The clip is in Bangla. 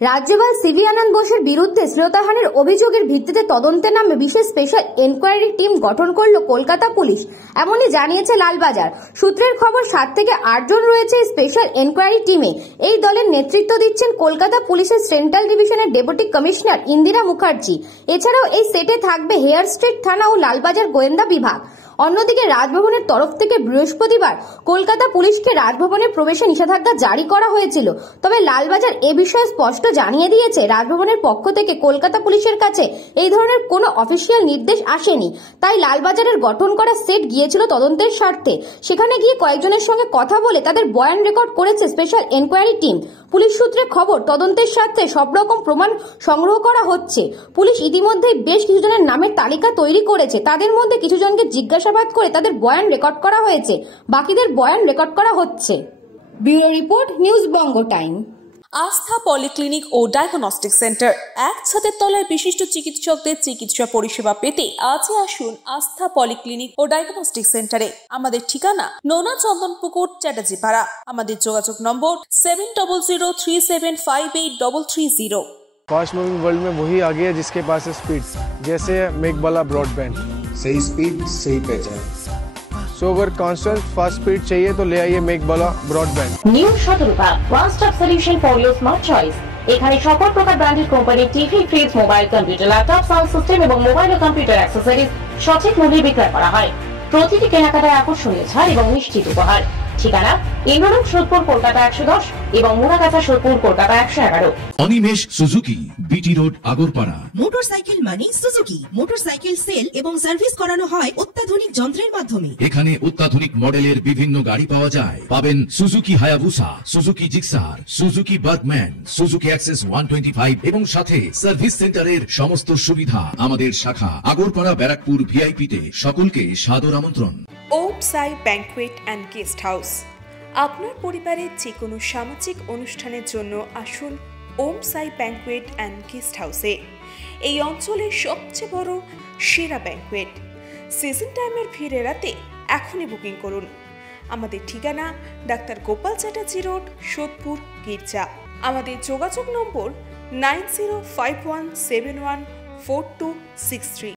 রাজ্যপাল সিভি আনন্দ বোসের বিরুদ্ধে শ্লীলতাহানির অভিযোগের ভিত্তিতে তদন্তের নামে বিশেষ স্পেশাল এনকোয়ারি টিম গঠন করল কলকাতা পুলিশ। এমনই জানিয়েছে লালবাজার সূত্রের খবর। 7 থেকে 8 জন রয়েছে স্পেশাল এনকোয়ারি টিমে। এই দলের নেতৃত্ব দিচ্ছেন কলকাতা পুলিশের সেন্ট্রাল ডিভিশনের ডেপুটি কমিশনার ইন্দিরা মুখার্জি। এছাড়াও এই সেটে থাকবে হেয়ার স্ট্রিট থানা ও লালবাজার গোয়েন্দা বিভাগ। অন্যদিকে রাজভবনের তরফ থেকে বৃহস্পতিবার কলকাতা পুলিশকে রাজভবনে প্রবেশে নিষেধাজ্ঞা জারি করা হয়েছিল। তবে লালবাজার এ বিষয়ে স্পষ্ট জানিয়ে দিয়েছে, রাজভবনের পক্ষ থেকে কলকাতা পুলিশের কাছে এই ধরনের কোনো অফিসিয়াল নির্দেশ আসেনি। তাই লালবাজারের গঠন করা সেট গিয়েছিল তদন্তের স্বার্থে। সেখানে গিয়ে কয়েকজনের সঙ্গে কথা বলে তাদের বয়ান রেকর্ড করেছে স্পেশাল এনকোয়ারি টিম। পুলিশ সূত্রে খবর, তদন্তের স্বার্থে সব রকম প্রমাণ সংগ্রহ করা হচ্ছে। পুলিশ ইতিমধ্যে বেশ কিছুজনের নামের তালিকা তৈরি করেছে। তাদের মধ্যে কিছুজনকে জিজ্ঞাসাবাদ করে তাদের বয়ান রেকর্ড করা হয়েছে, বাকিদের বয়ান রেকর্ড করা হচ্ছে। ব্যুরো রিপোর্ট, নিউজ বঙ্গ টাইম। আস্থা পলিক্লিনিক ও ডায়াগনস্টিক সেন্টার, এক ছাদের তলায় বিশিষ্ট চিকিৎসকদের চিকিৎসা পরিষেবা পেতে আজই আসুন আস্থা পলিক্লিনিক ও ডায়াগনস্টিক সেন্টারে। আমাদের ঠিকানা নোনা চন্দনপুকুর, চ্যাটার্জিপাড়া। আমাদের যোগাযোগ নম্বর 7003758330। फास्ट मूविंग वर्ल्ड में वही आगे है जिसके पास है स्पीड, जैसे मेघबाला ब्रॉडबैंड। सही स्पीड, सही पहचान। सो अगर कांस्टेंट फास्ट स्पीड चाहिए तो ले आइए Meghbala broadband. New Shatarupa one stop solution for your smart choice. এখানে সকল প্রকার ব্র্যান্ডেড কোম্পানির TV, fridge, mobile, computer, laptop, sound system এবং মোবাইল ও কম্পিউটার অ্যাক্সেসরিজ সঠিক মূল্যে বিক্রয় করা হয়। প্রতিটি কেনাকাটায় আকর্ষণীয় ছাড় এবং নিশ্চিত উপহার। ঠিকানা ইন্দ্রনগর, সোদপুর, কলকাতা 110 এবং Muragachha, Sodepur, Kolkata 111। Animesh Suzuki, BT road, Agarpara. Motorcycle মানে সুজুকি। মোটরসাইকেল সেল এবং সার্ভিস করানো হয় অত্যাধুনিক যন্ত্রের মাধ্যমে। এখানে অত্যাধুনিক মডেলের বিভিন্ন গাড়ি পাওয়া যায়। পাবেন Suzuki Hayabusa, Suzuki Gixxer, Suzuki Bergman, Suzuki access 125 এবং সাথে সার্ভিস সেন্টারের সমস্ত সুবিধা। আমাদের শাখা আগরপাড়া, ব্যারাকপুর ভিআইপি তে। সকলকে সাদর আমন্ত্রণ। ওম সাই ব্যাংকুয়েট অ্যান্ড গেস্ট হাউস। আপনার পরিবারের যে কোনো সামাজিক অনুষ্ঠানের জন্য আসুন ওম সাই ব্যাংকুয়েট অ্যান্ড গেস্ট হাউসে। এই অঞ্চলের সবচেয়ে বড় সেরা ব্যাংকুয়েট। সিজন টাইমের ভিড় এড়াতে এখনই বুকিং করুন। আমাদের ঠিকানা ডাক্তার গোপাল চ্যাটার্জি রোড, সোদপুর, গির্জা। আমাদের যোগাযোগ নম্বর 9051714263।